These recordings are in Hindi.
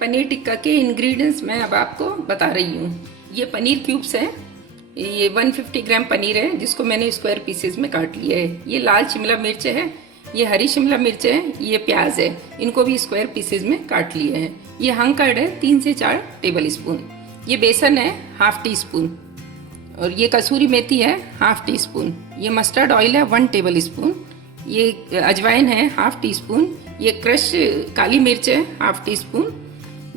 पनीर टिक्का के इंग्रेडिएंट्स मैं अब आपको बता रही हूँ। ये पनीर क्यूब्स है, ये 150 ग्राम पनीर है जिसको मैंने स्क्वायर पीसेस में काट लिया है। ये लाल शिमला मिर्च है, ये हरी शिमला मिर्च है, ये प्याज है, इनको भी स्क्वायर पीसेस में काट लिए हैं। ये हंग कर्ड है 3 से 4 टेबल स्पून। ये बेसन है हाफ टी स्पून, और ये कसूरी मेथी है हाफ टी स्पून। ये मस्टर्ड ऑयल है 1 टेबल स्पून। ये अजवाइन है हाफ टी स्पून। ये क्रश काली मिर्च है हाफ टी स्पून।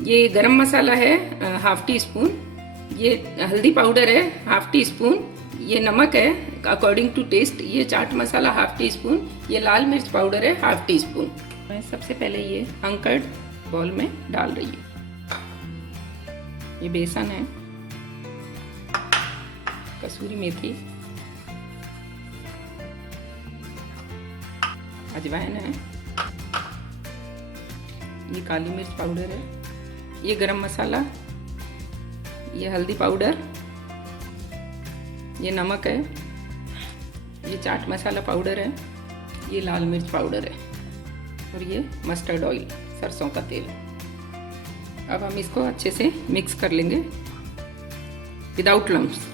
ये गरम मसाला है हाफ टी स्पून। ये हल्दी पाउडर है हाफ टी स्पून। ये नमक है अकॉर्डिंग टू टेस्ट। ये chaat masala half teaspoon. ये लाल मिर्च पाउडर है हाफ टी स्पून। मैं सबसे पहले ये हंग कर्ड बॉल में डाल रही हूँ। ये बेसन है, कसूरी मेथी, अजवाइन है, ये काली मिर्च पाउडर है, ये गरम मसाला, ये हल्दी पाउडर, ये नमक है, ये चाट मसाला पाउडर है, ये लाल मिर्च पाउडर है, और ये मस्टर्ड ऑयल सरसों का तेल। अब हम इसको अच्छे से मिक्स कर लेंगे विदाउट लम्प्स।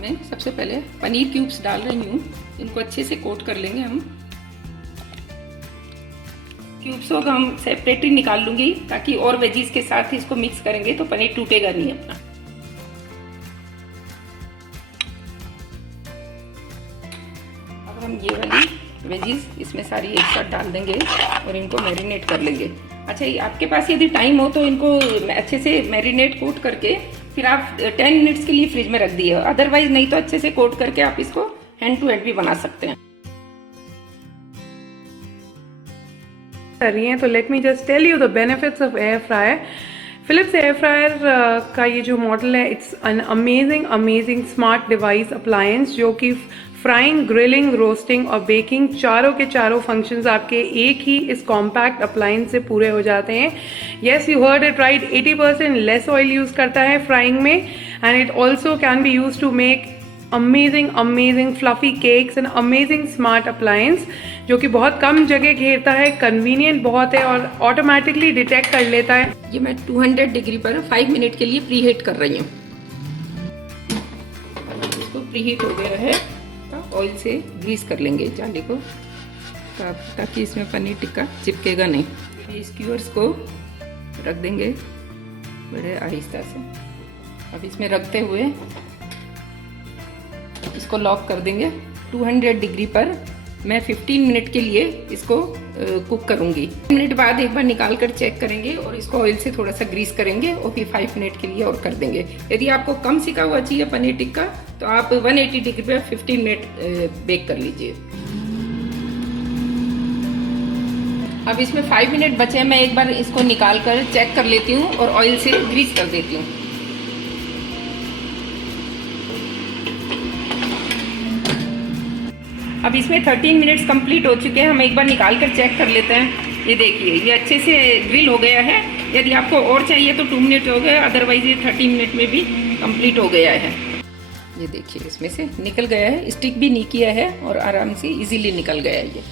मैं सबसे पहले पनीर क्यूब्स डाल रही हूँ, इनको अच्छे से कोट कर लेंगे हम। क्यूब्स को हम सेपरेटली निकाल लूंगी ताकि और वेजीज के साथ इसको मिक्स करेंगे तो पनीर टूटेगा नहीं अपना। अब हम ये वाली वेजीज इसमें सारी एक साथ डाल देंगे और इनको मैरिनेट कर लेंगे। अच्छा, ये आपके पास यदि टाइम हो तो इनको अच्छे से मैरिनेट कोट करके फिर आप 10 मिनट्स के लिए फ्रिज में रख दिए। अदरवाइज नहीं तो अच्छे से कोट करके आप इसको हैंड टू हैंड भी बना सकते हैं। कर रही हैं तो let me just tell you the benefits of air fryer. Philips air fryer का ये जो मॉडल है, it's an amazing smart device appliance जो कि फ्राइंग, ग्रिलिंग, रोस्टिंग और बेकिंग चारों के चारों फंक्शंस आपके एक ही इस कॉम्पैक्ट अप्लायंस से पूरे हो जाते हैं। Yes, you heard it right, 80% less oil use करता है फ्राइंग में, and it also can be use to make amazing fluffy cakes and amazing smart appliance जो कि बहुत कम जगह घेरता है, कन्वीनियंट बहुत है और ऑटोमेटिकली डिटेक्ट कर लेता है। ये मैं 200 डिग्री पर 5 मिनट के लिए प्री हीट कर रही हूँ। इसको प्री हीट हो गया है, ऑयल से ग्रीस कर लेंगे जाली को ताकि इसमें पनीर टिक्का चिपकेगा नहीं। इस स्क्यूअर्स को रख देंगे बड़े आहिस्ता से। अब इसमें रखते हुए इसको लॉक कर देंगे 200 डिग्री पर। मैं 15 मिनट के लिए इसको कुक करूंगी। 5 मिनट बाद एक बार निकाल कर चेक करेंगे और इसको ऑयल से थोड़ा सा ग्रीस करेंगे और फिर 5 मिनट के लिए और कर देंगे। यदि आपको कम सिका हुआ चाहिए पनीर टिक्का तो आप 180 डिग्री पर 15 मिनट बेक कर लीजिए। अब इसमें 5 मिनट बचे हैं, मैं एक बार इसको निकाल कर चेक कर लेती हूँ और ऑयल से ग्रीस कर देती हूँ। अब इसमें 13 मिनट्स कंप्लीट हो चुके हैं, हम एक बार निकाल कर चेक कर लेते हैं। ये देखिए, ये अच्छे से ग्रिल हो गया है। यदि आपको और चाहिए तो 2 मिनट हो गए, अदरवाइज ये 30 मिनट में भी कंप्लीट हो गया है। ये देखिए, इसमें से निकल गया है, स्टिक भी नहीं किया है और आराम से इजीली निकल गया है ये।